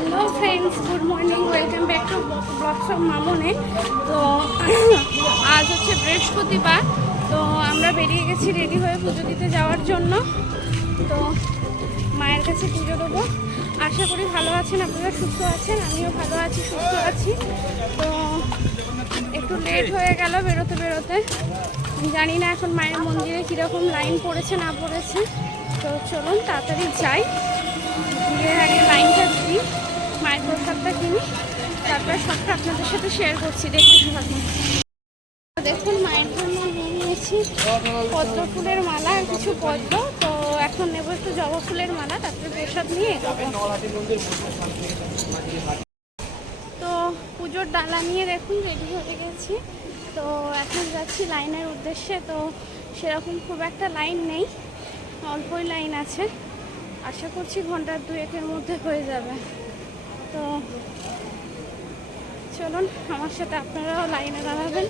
Hello friends, good morning, welcome back to blogs of Mamone. তো আজ হচ্ছে বৃহস্পতিবার। তো আমরা বেরিয়ে গেছি রেডি হয়ে পুজো দিতে যাওয়ার জন্য। তো মায়ের কাছে পুজো দেবো। আশা করি ভালো আছেন আপনারা, সুস্থ আছেন। আমিও ভালো আছি, সুস্থ আছি। তো একটু লেট হয়ে গেল বেরোতে বেরোতে। জানি না এখন মায়ের মন্দিরে কীরকম লাইন পড়েছে না পড়েছে। তো চলুন তাড়াতাড়ি যাই, গিয়ে আগে লাইনটা দিই, মায়ের প্রসাদটা কিনি, তারপরে সবটা আপনাদের সাথে শেয়ার করছি, দেখতে থাকুন। দেখুন মায়ের জন্য নিয়ে নিয়েছি পদ্ম ফুলের মালা আর কিছু পদ্ম। তো এখন নেব একটু জবা ফুলের মালা, তারপরে প্রসাদ নিয়ে এগোবো। তো পুজোর ডালা নিয়ে দেখুন রেডি হয়ে গেছি। তো এখন যাচ্ছি লাইনের উদ্দেশ্যে। তো সেরকম খুব একটা লাইন নেই, অল্পই লাইন আছে। আশা করছি ঘন্টার দুয়েকের মধ্যে হয়ে যাবে। তো চলুন আমার সাথে আপনারাও লাইনে দাঁড়াবেন।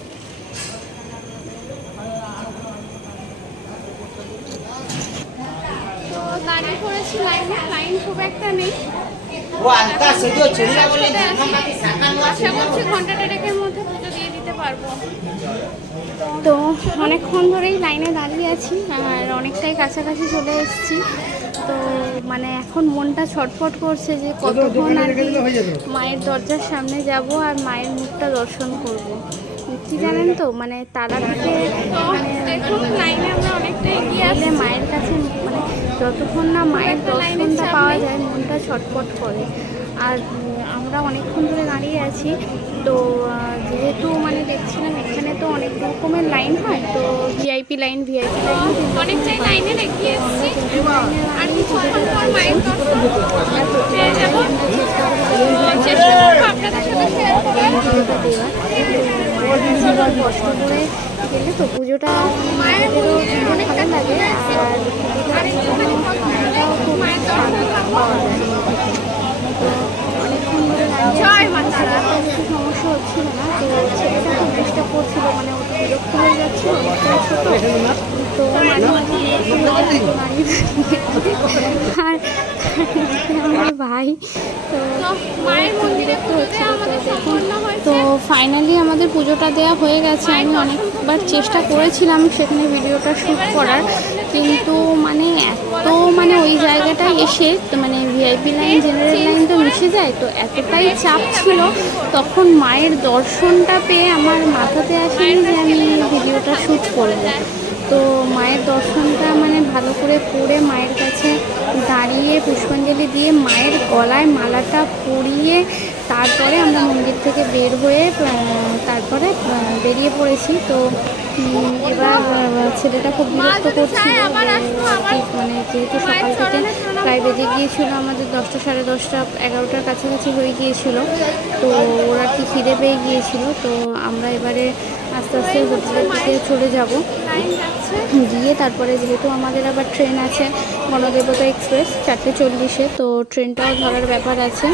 তো দাঁড়িয়ে পড়েছি লাইনে, লাইন খুব একটা নেই। আশা করছি ঘন্টা দেড়েকের মধ্যে পুজো দিয়ে দিতে পারবো। তো অনেকক্ষণ ধরেই লাইনে দাঁড়িয়ে আছি আর অনেকটাই কাছাকাছি চলে এসেছি। তো মানে এখন মনটা ছটফট করছে যে কতক্ষণ আর কি মায়ের দরজার সামনে যাব আর মায়ের মুখটা দর্শন করব। কি জানেন তো, মানে তারাপীঠে মানে দেখুন লাইনে আমরা অনেকটাই এগিয়ে আসলে মায়ের কাছে মানে যতক্ষণ না মায়ের দর্শনটা পাওয়া যায় মনটা ছটফট করে। আর আমরা অনেকক্ষণ ধরে দাঁড়িয়ে আছি। তো যেহেতু মানে দেখছিলাম এখানে তো অনেক রকমের লাইন হয়, তো ভিআইপি লাইন অনেকটাই লাইনে এগিয়ে এসেছি। আর কিছুক্ষণ পর মায়ের দর্শন পেয়ে যাব, চেষ্টা করবো আপনাদের সাথে শেয়ার করার। কষ্ট করে গেলে তো পুজোটা মায়ের অনেক ভালো লাগে। আর মায়ের দর্শন পাওয়া যায়। অনেকক্ষণ ধরে কিছু সমস্যা হচ্ছিল না। তো ছেলেটা খুব ডিস্টার্ব করছিল, মানে ওটা বিরক্ত হয়ে যাচ্ছিল, ছোট। তো মাঝে মাঝে আর আমার ভাই তো মায়ের মন্দিরে তো ফাইনালি আমাদের পুজোটা দেওয়া হয়ে গেছে। আমি অনেকবার চেষ্টা করেছিলাম সেখানে ভিডিওটা শ্যুট করার, কিন্তু মানে এত মানে ওই জায়গাটায় এসে তো মানে ভিআইপি লাইন জেনারেল লাইন তো মিশে যায়, তো এতটাই চাপ ছিল তখন মায়ের দর্শনটা পেয়ে আমার মাথাতে আসেনি যে আমি ভিডিওটা শ্যুট করব। তো মায়ের দর্শনটা মানে ভালো করে পড়ে মায়ের কাছে দাঁড়িয়ে পুষ্পাঞ্জলি দিয়ে মায়ের গলায় মালাটা পরিয়ে তারপরে আমরা মন্দির থেকে বের হয়ে তারপরে বেরিয়ে পড়েছি। তো এবার ছেলেটা খুব বিরক্ত করছিল, মানে যেহেতু সকাল থেকে প্রায় বেজে গিয়েছিল আমাদের 10টা সাড়ে 10টা 11টার কাছাকাছি হয়ে গিয়েছিল। তো ওরা কি খিদে পেয়ে গিয়েছিল। তো আমরা এবারে আস্তে আস্তে হোটেলের দিকে চলে যাব, গিয়ে তারপরে যেহেতু আমাদের আবার ট্রেন আছে গণদেবতা এক্সপ্রেস 4:40-এ, তো ট্রেনটাও ধরার ব্যাপার আছে।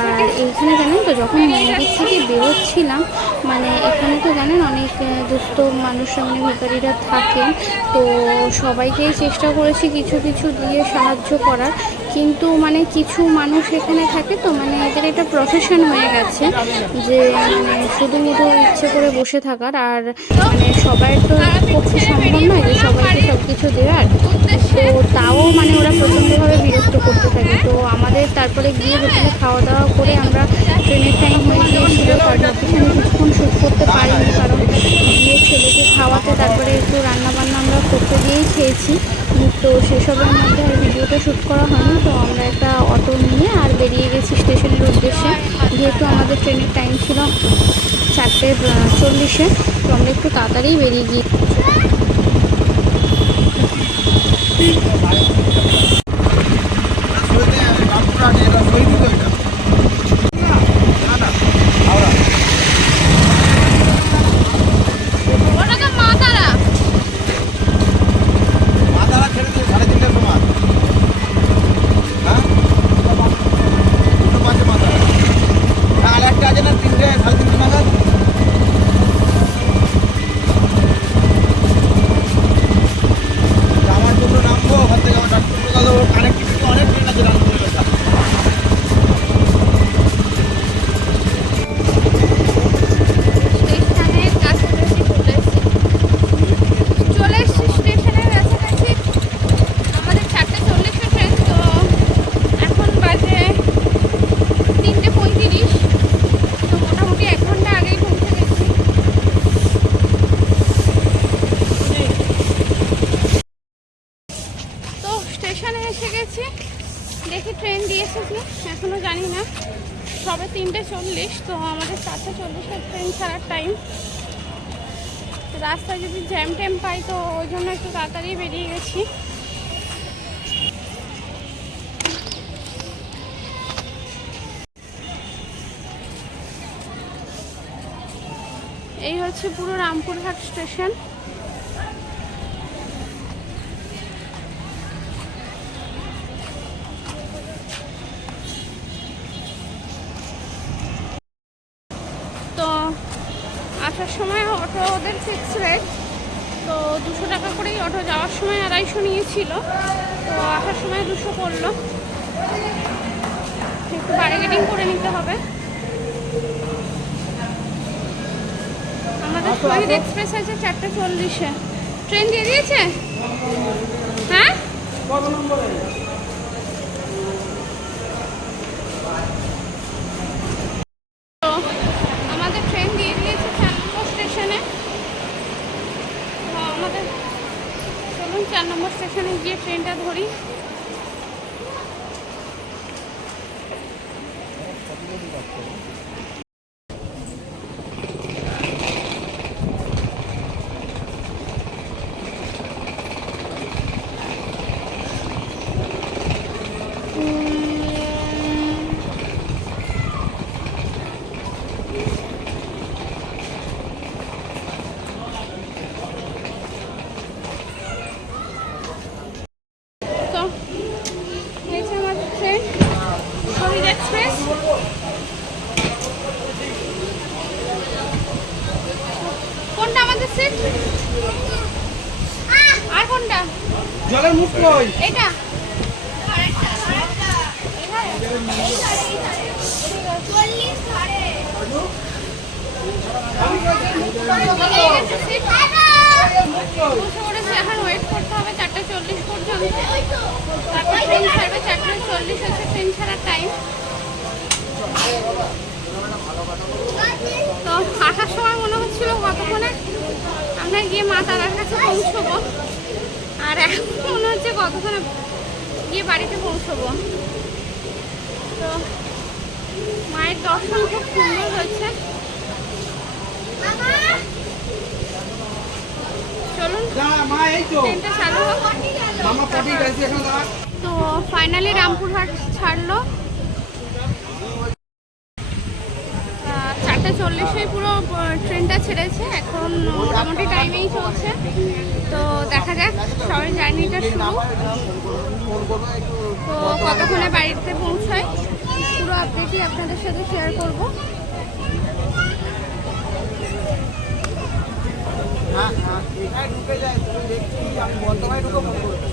আর এইখানে জানেন তো যখন মন্দির থেকে বেরোচ্ছিলাম, মানে এখানে তো জানেন অনেক দুস্থ মানুষরা মানে ভিখারিরা থাকেন, তো সবাইকেই চেষ্টা করেছি কিছু কিছু দিয়ে সাহায্য করার। কিন্তু মানে কিছু মানুষ এখানে থাকে তো মানে এদের এটা প্রফেশন হয়ে গেছে যে মানে শুধু ইচ্ছে করে বসে থাকার। আর মানে সবাই তো পক্ষে সম্ভব নয় যে সবাইকে সব কিছু দেওয়ার, তো তাও মানে ওরা প্রচণ্ডভাবে বিরক্ত করতে থাকে। তো আমাদের তারপরে গিয়ে হোটেলে খাওয়া দাওয়া করে আমরা ট্রেনের টাইম হয়ে গিয়েছিল, তার অফিসে আমি কিছুক্ষণ শ্যুট করতে পারিনি, কারণ গিয়ে ছেলেকে খাওয়াতে তারপরে একটু রান্নাবান্না আমরা করতে গিয়েই খেয়েছি। তো সেসবের মধ্যে আর ভিডিওটা শ্যুট করা হয়নি। তো আমরা একটা অটো নিয়ে আর বেরিয়ে গেছি স্টেশনের উদ্দেশ্যে, যেহেতু আমাদের ট্রেনের টাইম ছিল 4:40-এ। তো আমরা একটু তাড়াতাড়ি বেরিয়ে গিয়ে দিয়েছে কি এখনও জানি না, সবে 3:40, তো আমাদের 4:40 ট্রেন ছাড়ার টাইম। রাস্তায় যদি জ্যাম ট্যাম পাই তো ওই জন্য একটু তাড়াতাড়ি বেরিয়ে গেছি। এই হচ্ছে পুরো রামপুরহাট স্টেশন। তো আসার সময় অটো ওদের ফিক্স রেট, তো 200 টাকা করেই অটো, যাওয়ার সময় 250 নিয়েছিল, তো আসার সময় 200 পড়লো। একটু বার্গেনিং করে নিতে হবে। আমাদের শহীদ এক্সপ্রেস আছে 4:40-এ। ট্রেন দিয়ে দিয়েছে? হ্যাঁ, তো আমাদের ট্রেন দিয়ে দিয়েছে 4 নম্বর স্টেশনে। তো আমাদের চলুন 4 নম্বর স্টেশনে গিয়ে ট্রেনটা ধরি। তো এই যে আমাদের ট্রেন শহীদ এক্সপ্রেস। কোনটা আমাদের সিট? আর কোনটা? জলের মুখ কই? এটা এখন ওয়েট করতে হবে 4:40 পর্যন্ত, তারপর ট্রেন ছাড়বে। 4:40 হচ্ছে ট্রেন ছাড়ার টাইম। তো আসার সময় মনে হচ্ছিল কতক্ষণে আমরা গিয়ে মা তারার কাছে পৌঁছবো, আর এখন মনে হচ্ছে কতক্ষণে গিয়ে বাড়িতে পৌঁছবো। তো মায়ের দর্শন খুব সুন্দর হয়েছে। চলুন ট্রেনটা চালু হোক। তো ফাইনালি রামপুরহাট ছাড়লো। 4:40-এ পুরো ট্রেনটা ছেড়েছে, এখন মোটামুটি টাইমেই চলছে। তো দেখা যাক, সবাই জার্নিটা শুরু। তো কতক্ষণে বাড়িতে পৌঁছায় পুরো আপডেটই আপনাদের সাথে শেয়ার করব। ঢুকে যায়, তুমি দেখছি আমি বর্তমানে ঢুকে ফোন করছি।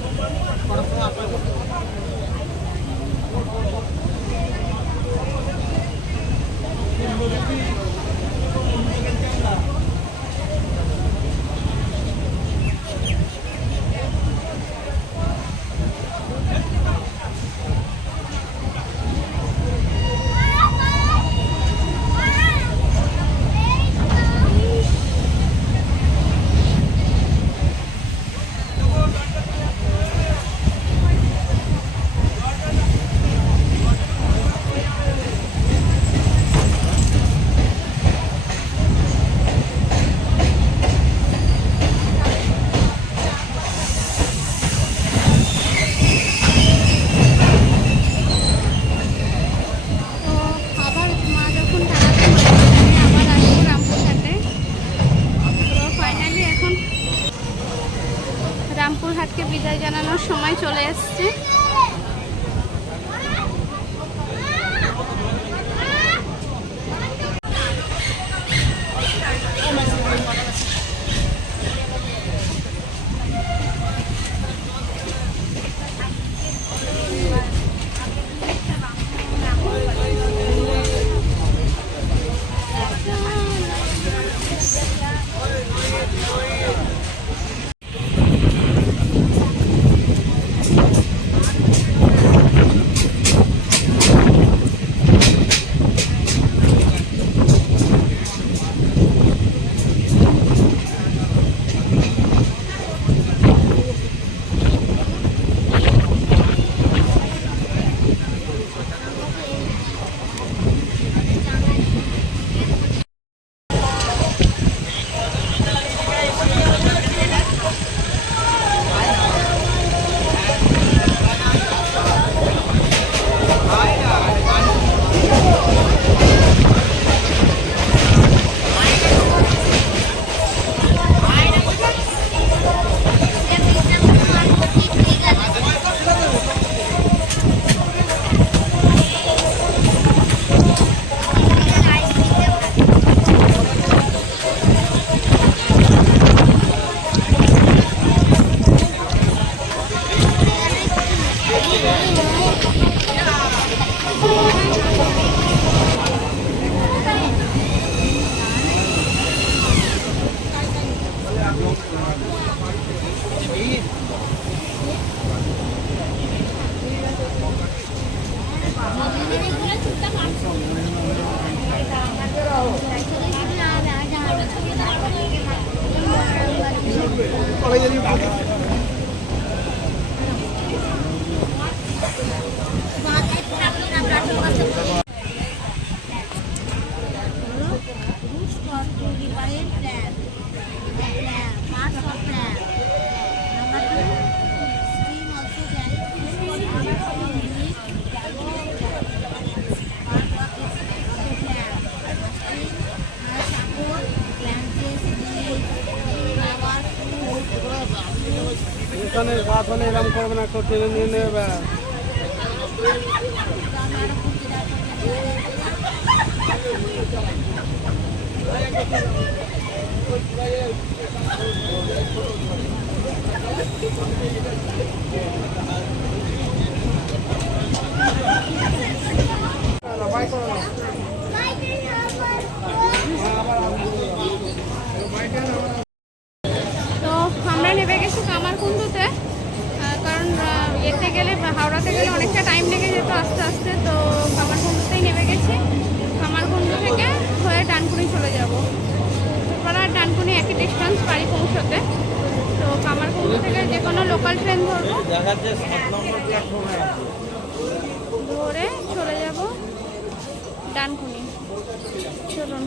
এখানে গাছ হলে এরকম করবে না, একটু টেনে নিয়ে নেবে। তো আমরা নেমে গেছি কামারকুণ্ডুতে, কারণ এতে গেলে হাওড়াতে গেলে অনেকটা টাইম লেগে যেত আস্তে আস্তে। তো কামারকুণ্ডুতেই নেমে গেছি। কামারকুণ্ডু থেকে হয়ে ডানকুনি চলে যাব। আর ডানকুনি একই ডিস্টেন্স বাড়ি পৌঁছতে। তো কামারকুণ্ডু থেকে যে কোনো লোকাল ট্রেন ধরবো, ধরে চলে যাব ডানকুনি। চলুন।